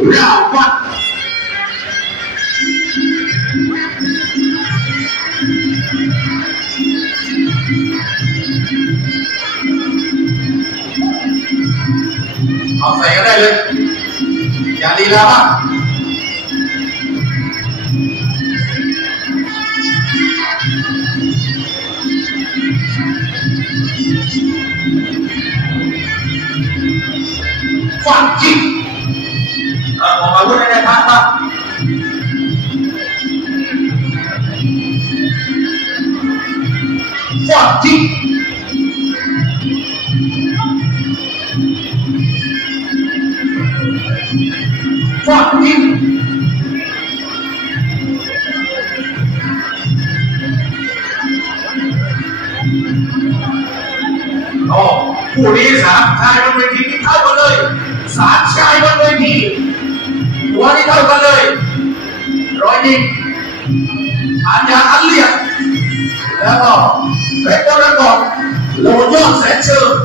rào quạt họ phải ở đây lên. Dạ đi làm á Phạm Kim ของอาวุงดจิโอ้ผู้นี้สามชายลงไปทีนี้เข้ามาเลยสาม Teddy Anya Alia Level Vector Record Lỗ nhọn sẽ trừ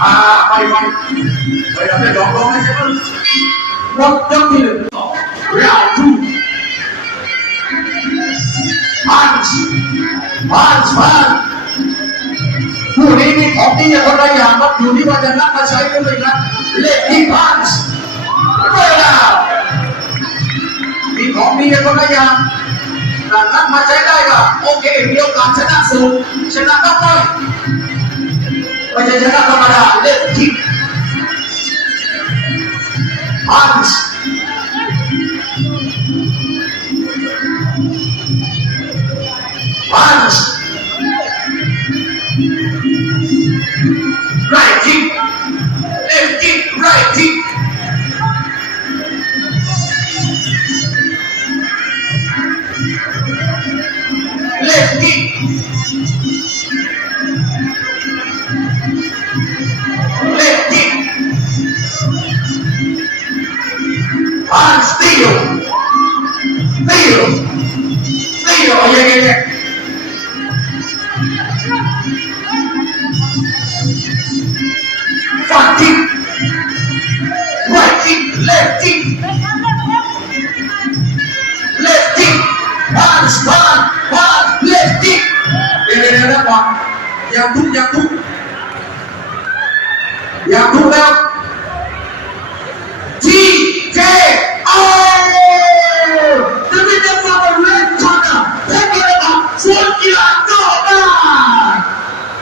À, may may Vậy là cái đó có cái chứ Rất rất thì đừng có Round 2 Punch! Punch! Punch! ผู้นี้มีของดีอย่างไรอย่างครับอยู่ที่ว่าจะนับมาใช้กันเลยนะเล็กที่ Punch! เวลามีของดีอย่างไรอย่างนับมาใช้ได้ก็โอเคมีโอกาสชนะสูงชนะก็ได้ไปจัช่ชนะธรรมดาเล็กที่ Punch! Right kick. Left kick. Right kick. Left kick. hands. One, one, left kick. Dengar-dengar apa? Yang duk, yang duk.